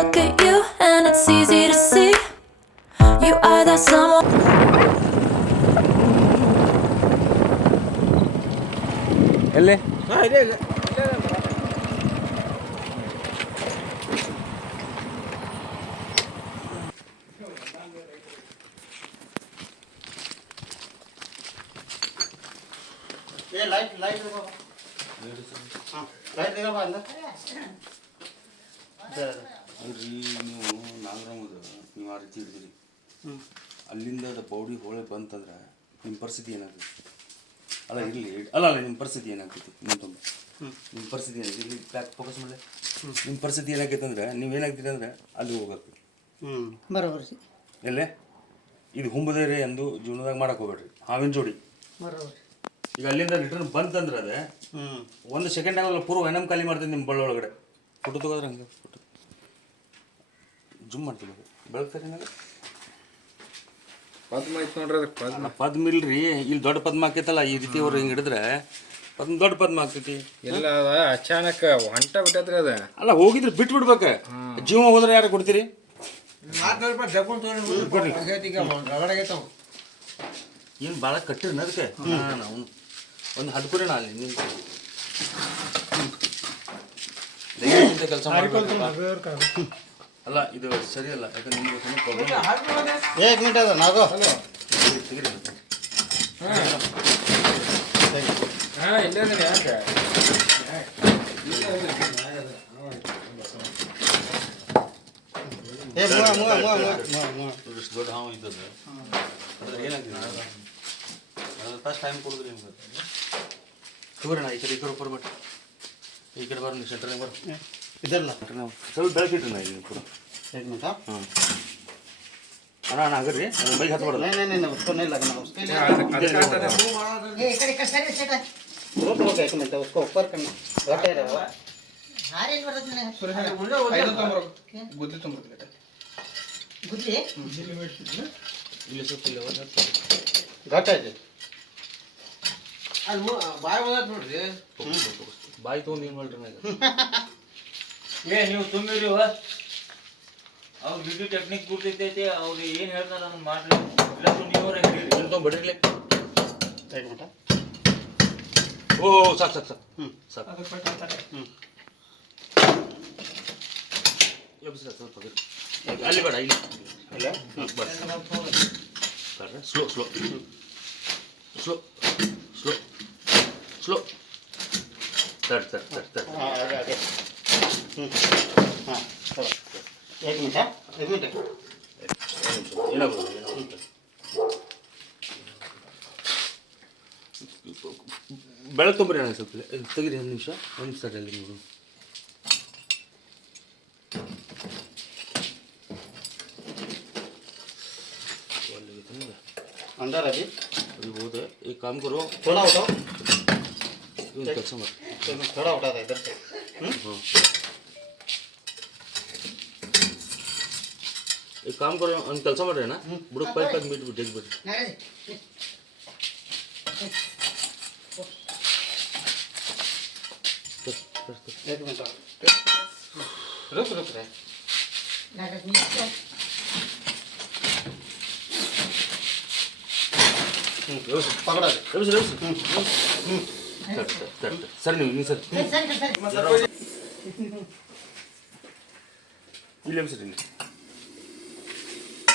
look at you and it's easy to see. You are that someone. ಎಲ್ಲಿ ಹಾಂ ಇದೆ ಇಲ್ಲ ಏ ಲೈಟ್ ಲೈಟ್ ಹಾಂ ಲೈಟ್ ಇರಪ್ಪ ಅಂದ ಅಲ್ರಿ ನೀವು ನಾಗರಾಮದ ನೀವು ಆ ರೀತಿ ಹಿಡಿದಿರಿ ಅಲ್ಲಿಂದ ಅದು ಬೌಡಿ ಹೋಳೆ ಬಂತಂದ್ರೆ ನಿಮ್ಮ ಪರಿಸ್ಥಿತಿ ಏನಾಗ್ತೈತಿ ಅಲ್ಲ ಇರಲಿ ಅಲ್ಲ ಅಲ್ಲ ನಿಮ್ಮ ಪರಿಸ್ಥಿತಿ ಏನಾಗ್ತೈತಿ ನಿಮ್ಮ ತುಂಬ ನಿಮ್ಮ ಪರಿಸ್ಥಿತಿ ಏನಾಗ್ತೈತಿ ಇಲ್ಲಿ ಬ್ಯಾಕ್ ಫೋಕಸ್ ಮಾಡಲೆ. ನಿಮ್ಮ ಪರಿಸ್ಥಿತಿ ಏನಾಗೈತೆ ಅಂದ್ರೆ ನೀವು ಏನಾಗ್ತೀರಿ ಅಂದ್ರೆ ಅಲ್ಲಿ ಹೋಗಕ್ಕೆ ಹ್ಞೂ ಬರೋಬರ್ ಎಲ್ಲೇ? ಇದು ಹುಂಬದೇರಿ ಎಂದು ಜೀವನದಾಗ ಮಾಡಕ್ಕೆ ಹೋಗ್ಬೇಡ್ರಿ. ಹಾವಿನ ಜೋಡಿ. ಬರೋಬರ್ ಈಗ ಅಲ್ಲಿಂದ ರಿಟರ್ನ್ ಬಂತಂದ್ರೆ ಅದೇ ಒಂದು ಸೆಕೆಂಡ್ ಆಗಲ್ಲ ಪೂರ್ವ ಏನಮ್ ಖಾಲಿ ಮಾಡ್ತೀನಿ ನಿಮ್ಮ ಬಳ್ಳ ಒಳಗಡೆ. ಫೋಟೋ ತಗೋದ್ರೆ ಹಂಗೆ ಫೋಟೋ ಜುಮ್ ಮಾಡ್ತೀನಿ ಬೆಳಗ್ತಾರೆ ಪದ್ಮ ಐತೆ ನೋಡ್ರಿ ಅದಕ್ಕೆ ಪದ್ಮ. ಪದ್ಮ ಇಲ್ರಿ. ಇಲ್ಲಿ ದೊಡ್ಡ ಪದ್ಮ ಆಕೈತಲ್ಲ ಈ ರೀತಿ ಅವ್ರು ಹಿಂಗೆ ಹಿಡಿದ್ರೆ ಪದ್ಮ ದೊಡ್ಡ ಪದ್ಮ ಆಗ್ತೈತಿ ಎಲ್ಲ ಅದ ಅಚಾನಕ್ ಹೊಂಟ ಬಿಟ್ಟದ್ರಿ ಅದ. ಅಲ್ಲ ಹೋಗಿದ್ರೆ ಬಿಟ್ಟು ಬಿಡ್ಬೇಕ ಜೀವ ಹೋದ್ರೆ ಯಾರು ಕೊಡ್ತೀರಿ? ಏನು ಭಾಳ ಕಟ್ಟಿರಿ ಅದಕ್ಕೆ? ಒಂದು ಅವನು ಒಂದು ಹಡ್ಕೊರಿಣ ಅಲ್ಲಿ ಕೆಲಸ ಮಾಡ್ಬೇಕು ಅಲ್ಲ ಇದು ಸರಿ ಅಲ್ಲ ಯಾಕಂದ್ರೆ ನಿಮ್ಗೆ ಪ್ರಾಬ್ಲಮ್ ಏಕ್ ಮಿನಿಟ್ ಅದ ನಾಗೋ. ತೆಗಿರಿ ಹಾಂ ಇಲ್ಲೇ ಅದ್ರಿ ಯಾಕೆ? ಏ ಮೂವ ಮೂವ ಮೂವ ಮೂವ ಮೂವ. ಮೂವ ಇಷ್ಟು ದೊಡ್ಡ ಹಾವು ಇದ್ದದ್ದು. ಅದ್ರ ಏನಾಗ್ತದೆ ಅದು ಫಸ್ಟ್ ಟೈಮ್ ಕೊಡಿದ್ರಿ ನಿಮ್ಗೆ? ತಗೋರಣ ಈ ಕಡೆ ಈ ಕಡೆ ಬರ್ಬಿಟ್ಟು ಈ ಕಡೆ ಬರೋಣ ಸೆಂಟ್ರಾಗ ಬರೋ ಇದಲ್ಲ ಸ್ವಲ್ಪ ಬೆಳಕಿಟ್ರಿ ನಾ ಇಲ್ಲಿ ಕೂಡ ಏಕ್ ಮಿನಿಟ್ ಹಾಂ ಅಣ್ಣ ಅಣ್ಣ ಆಗರ್ರಿ ಅದನ್ನ ಬೈಕ್ ಹತ್ಬಾರ್ದು नहीं नहीं नहीं नहीं उसको नहीं लगना उसके लिए ಅದಕ್ಕೆ ಆಗ್ತದೆ. ये इकडे इकडे साइड साइड रुक रुक एक मिनट उसको ऊपर करना घटे रहो हारे बरत नहीं ಗುದ್ಲಿ ತುಂಬಿರ್ತೀವಿ गुद्ली ಇಲ್ಲಿ ಸ್ವಲ್ಪ ಇಲ್ಲ ಒಂದು घटे जी ಅಲ್ಲಿ ಬಾಯ್ ಬಂದತ್ ನೋಡ್ರಿ ಬಾಯಿ ತೊಗೊಂಡು ಏನು ಮಾಡ್ರಿ ನಾ ಈಗ ಏ ನೀವು ತುಂಬಿರಿವ ಅವ್ರು ವಿಡಿಯೋ ಟೆಕ್ನಿಕ್ ಗುರ್ತೈತೈತಿ ಅವ್ರು ಏನು ಹೇಳ್ತಾರೆ ಅದನ್ನ ಮಾಡ್ರಿ ಇಲ್ಲಂತೂ ನೀವರ ಹಿಡೀರಿ ಬಡಿರ್ಲಿ ಓ ಸಾಕು ಸಾಕು ಸಾಕು ಹ್ಞೂ ಸಾಕು ಅದು ಕೊಟ್ಟು ಅಂತಾರೆ ಹ್ಞೂ ಎಬ್ಸಿ ಸ್ವಲ್ಪ ಅಲ್ಲಿ ಬೇಡ ಇಲ್ಲಿ ಅಲ್ಲ ಬರ್ರಿ slow slow slow slow slow ತಡ್ ತಡ್ ತಡ್ ತಡ್ हाँ आगे आगे हम्म, हाँ चलो एक मिनट हाँ एक मिनट ಏನಾಗೋದು ಏನಾಗುತ್ತೆ ಬೆಳಗ್ಗೆ ತೊಂಬರಿ ಅಣ್ಣ ಸ್ವಲ್ಪ ಇಲ್ಲಿ. ತೆಗೀರಿ ಒಂದು ನಿಮಿಷ ಒಂದು ನಿಮಿಷ ಅಲ್ಲಿ ನೀವು अंदर अभी अभी बहुत है एक काम करो थोड़ा उठाओ इवन ಕೆಲಸ ಮಾಡಿ एक मिनट थोड़ा उठा दे इधर से हाँ ಈಗ ಕಾಮ್ ಕೊಡೋ ಒಂದು ಕೆಲಸ ಮಾಡ್ರಿ ಅಣ್ಣ ಬುಡಕ್ಕೆ ಪೈಪ್ ಹಾಕಿ ಬಿಟ್ಟು ಬಿಟ್ಟು ಬಿಡ್ರಿ ರುಕ್ ರುಕ್ ರೀ ಸರ್ ನೀವು ನೀವು ಸರ್ ಇಲ್ಲಿ ಸರ್ ಇಲ್ಲಿ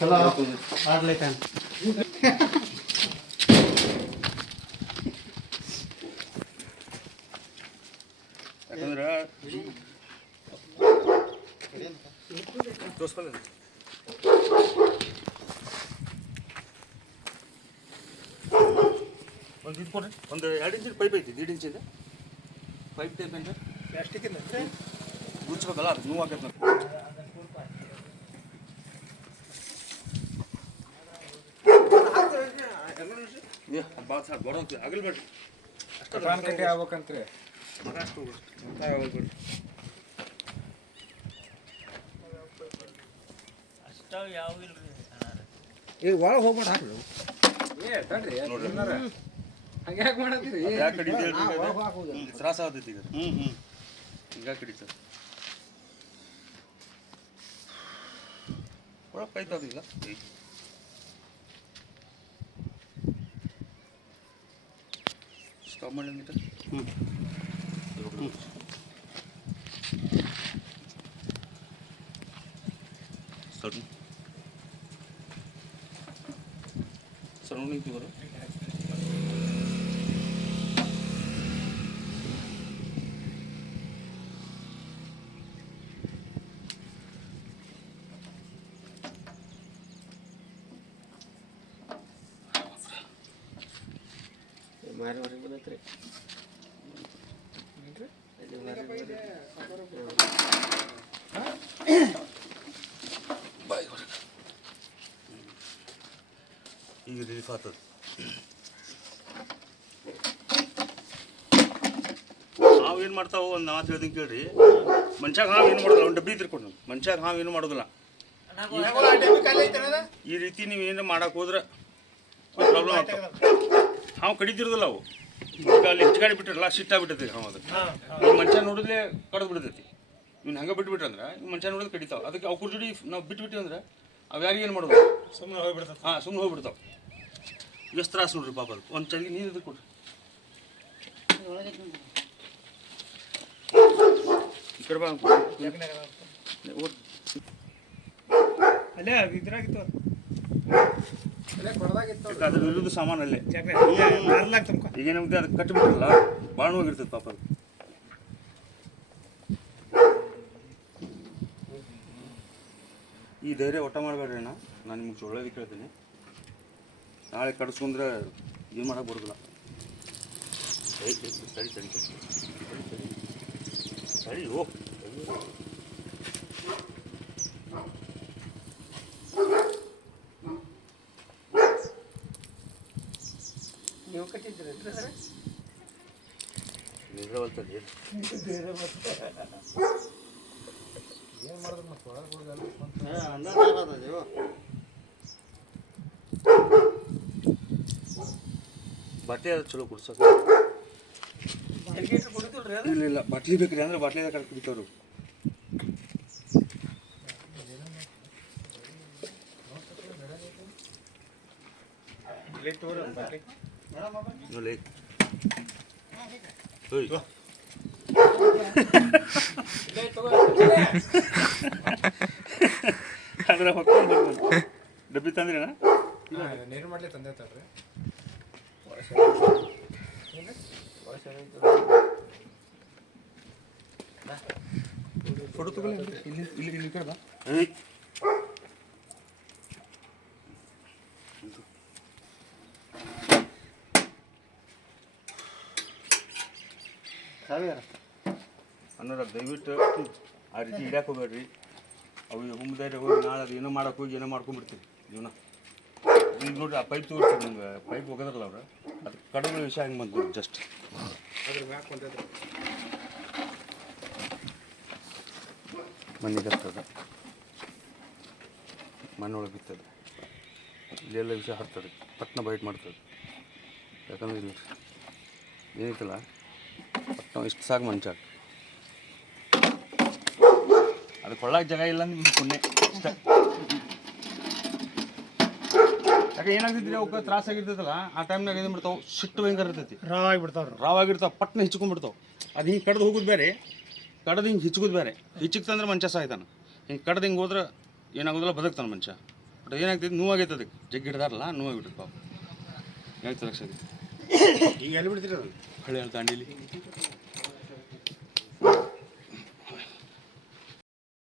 ಹಲೋ ಆಡ್ಲಿಕ್ಕ ಒಂದು ಇದು ಕೊಡ್ರಿ. ಒಂದು ಎರಡು ಇಂಚಿನ ಪೈಪ್ ಐತಿ ದೀಡ್ ಇಂಚಿದೆ. ಪೈಪ್ ಟೈಪ್ ಅಂತ ಪ್ಲಾಸ್ಟಿಕ್ ಗುಚ್ಚಬೇಕಲ್ಲ ಅದು ನೋವು ಆಗತ್ತೆ ಅಣ್ಣಾರ. ಈಗ ಒಳಗೆ ಹೋಗ್ಬೇಡ ಹಾಕಿ ಏ ತಡ್ರಿ ಹಂಗೆ ಯಾಕೆ ಮಾಡತ್ತೀರಿ? ತ್ರಾಸ ಆಗ್ತೈತಿ ಈಗ. ಹ್ಞೂ ಹ್ಞೂ ಹಿಂಗಾಗಿ ಕಡಿತದೆ ಒಳಗೆ ಕೈತದ ಈಗ ಸ್ಟಾಪ್ ಮಾಡಿ ಹಂಗಿಟ್ಟ ಹ್ಞೂ ಸರ್ ಸರೌಂಡಿಂಗ್ ಬರೋ ಮಾರಿ ಮಾರಿ ಹೊರಗೆ ಈಗ ರಿಲೀಫ್ ಆಗ್ತದೆ. ಹಾವು ಏನು ಮಾಡ್ತಾವೋ ಒಂದು ಮಾತು ಹೇಳ್ತೀನಿ ಕೇಳ್ರಿ. ಮನ್ಷಾಗ ಹಾವು ಏನು ಮಾಡೋದಿಲ್ಲ ಒಂದು ಡಬ್ಬಿ ತಿರ್ಕೊಂಡು ಮನ್ಷಾಗ ಹಾವು ಏನು ಮಾಡೋದಿಲ್ಲ. ಈ ರೀತಿ ನೀವು ಏನು ಮಾಡಕ್ಕೆ ಹೋದ್ರೆ ಪ್ರಾಬ್ಲಮ್ ಆಗ್ತಾವೆ ಹಾವು ಕಡಿತಿರೋದಿಲ್ಲ ಅವು. ಈಗ ಅಲ್ಲಿ ಹೆಚ್ಚುಗಾಡಿ ಬಿಟ್ಟಿರಲ್ಲ ಸಿಟ್ಟಾಗ್ಬಿಟ್ಟೈತಿ ಹಾವು ಅದಕ್ಕೆ ಈ ಮನುಷ್ಯ ನೋಡಿದ್ರೆ ಕಡ್ದು ಬಿಡ್ತೈತಿ ಇವ್ನು ಹಂಗೆ ಬಿಟ್ಬಿಟ್ರಂದ್ರೆ ಈ ಮನುಷ್ಯ ನೋಡಿದ್ರೆ ಕಡಿತಾವೆ. ಅದಕ್ಕೆ ಅವ್ರ ಜೋಡಿ ನಾವು ಬಿಟ್ಬಿಟ್ಟಿವಿ ಅಂದ್ರೆ ಅವು ಯಾರಿಗೆ ಏನು ಮಾಡೋದು? ಸುಮ್ಮನೆ ಹೋಗ್ಬಿಡ್ತಾವೆ. ಹಾಂ ಸುಮ್ಮನೆ ಹೋಗ್ಬಿಡ್ತಾವೆ. ಎಷ್ಟು ತ್ರಾಸು ನೋಡ್ರಿ ಪಾಪ ಅದು. ಒಂದು ಚಳಿಗೆ ನೀರು ಇದ್ರೆ ಕೊಡ್ರಿ. ಈ ಕಡೆ ಬಾ. ಓಡ್. ಅಲ್ಲೇ ಇದ್ರಾಗಿತ್ತು ಅದ್ರ ಇರೋದು ಸಾಮಾನು ಅಲ್ಲೇ ತುಂಬ ಅದು ಕಟ್ಟಿಬಿಟ್ರಲ್ಲ ಬಾಣ ನೋವಾಗಿರ್ತದೆ ಪಾಪ ಅದು. ಈ ಧೈರ್ಯ ಒಟ್ಟ ಮಾಡಬೇಡ್ರಿ ಅಣ್ಣ. ನಾನು ನಿಮ್ಗೆ ಒಳ್ಳೇದು ಕೇಳ್ತೀನಿ. ನಾಳೆ ಕಡಿಸ್ಕೊಂಡ್ರೆ ಏನು ಮಾಡೋಕೆ ಬರೋದಿಲ್ಲ. ಸರಿ ಸರಿ ಸರಿ ಸರಿ. ಸರಿ ಸರಿ. ಸರಿ ಓ. ನೀವು ಕಟ್ಟಿದ್ರಿ ಸರ್ ಏನು ಏನು ಮಾಡಿದ್ರು ಮತ್ತೆ ಒಳಗೆ ಹೋಗಲ್ಲ ಬಾಟ್ಲಿ ಅದು ಚಲೋ ಕುಡ್ಸೋಕೆ. ಇಲ್ಲ ಇಲ್ಲ ಬಟ್ಲಿ ಬೇಕ್ರಿ ಅಂದ್ರೆ ಬಟ್ಲಿ ಕಡೆ ಕುಡಿತವ್ರು. ಇಲ್ಲಿ ತೋರಿ ಒಂದು ಬಾಟ್ಲಿ ಅದ್ರ ಹೊಕ್ಕೊಂಡು ಡಬ್ಬಿ ತಂದ್ರೆ ನೀರು ಮಾಡ್ಲಿ ತಂದೆ ತಡ್ರಿ ಫೋಟೋ ತಗೊಳ್ಳಿ. ಇಲ್ಲಿ ಇಲ್ಲಿ ಇಲ್ಲಿ ಕಡೆ ಬಾ. ಅನ್ನೋರ ದಯವಿಟ್ಟು ಆ ರೀತಿ ಇಡಕ್ಕೆ ಹೋಗ್ಬೇಡ್ರಿ. ಅವು ಹುಮ್ಮದಾರಿ ಹೋಗಿ ನಾಳೆ ಅದು ಏನೋ ಮಾಡೋಕೆ ಹೋಗಿ ಏನೋ ಮಾಡ್ಕೊಂಡ್ಬಿಡ್ತೀವಿ ಜೀವನ. ಈಗ ನೋಡ್ರಿ, ಆ ಪೈಪ್ ತೋರಿಸ್ತೀವಿ ನಿಮ್ಗೆ ಪೈಪ್ ಹೋಗೋದ್ರಲ್ಲ ಅವ್ರು. ಅದು ಕಡಿಮೆ ವಿಷಯ ಹಂಗೆ ಬಂತು ಜಸ್ಟ್. ಮನೆಗೆ ಹತ್ತದ. ಮಣ್ಣೊಳಗೆ ಬಿತ್ತದ. ಇಲ್ಲೆಲ್ಲ ವಿಷಯ ಹರ್ತದೆ ಪಟ್ನ ಬೈಟ್ ಮಾಡ್ತದೆ. ಯಾಕಂದ್ರೆ ಇಲ್ಲಿ ಏನೈತಲ್ಲ, ಪಟ್ನ ಇಷ್ಟು ಸಾಕು ಮನುಷ್ಯ ಅದು ಕೊಳ್ಳಕ್ಕೆ ಜಾಗ ಇಲ್ಲ ನಿಮ್ಗೆ ಪುಣ್ಯ. ಇಷ್ಟ ಯಾಕೆ ಏನಾಗ್ತಿದ್ರಿ? ಅವಕ್ಕೆ ತ್ರಾಸಾಗಿರ್ತೈತಲ್ಲ ಆ ಟೈಮ್ನಾಗ ಏನು ಬಿಡ್ತಾವೆ ಸಿಟ್ಟು ಭಯಂಕರ ಇರ್ತೈತಿ. ರಾವ್ ಆಗಿಬಿಡ್ತಾವ್ರಿ. ರಾವಾಗಿರ್ತಾವ ಪಟ್ನ ಹಿಚ್ಕೊಂಡ್ಬಿಡ್ತಾವ. ಅದು ಹಿಂಗೆ ಕಡ್ದು ಹೋಗೋದು ಬೇರೆ ಕಡ್ದು ಹಿಂಗೆ ಹಿಚ್ಕೋದು ಬೇರೆ. ಹಿಚ್ಚಿಕ್ತಂದ್ರೆ ಮನುಷ್ಯ ಸಾಯ್ತಾನೆ. ಹಿಂಗೆ ಕಡ್ದು ಹಿಂಗೆ ಹೋದ್ರೆ ಏನಾಗೋದಿಲ್ಲ ಬದುಕ್ತಾನೆ ಮನುಷ್ಯ. ಬಟ್ ಏನಾಗ್ತೈತಿ ನೋವಾಗೈತೆ ಅದಕ್ಕೆ ಜಗ್ಗಿ ಹಿಡ್ದಾರಲ್ಲ ನೋವಾಗಿಬಿಟ್ಟು ಪಾಪ. ಹೇಳ್ತಾರೆ ಈಗ ಎಲ್ಲಿ ಬಿಡ್ತೀರಿ ಹಳ್ಳಿ ದಾಂಡೇಲಿ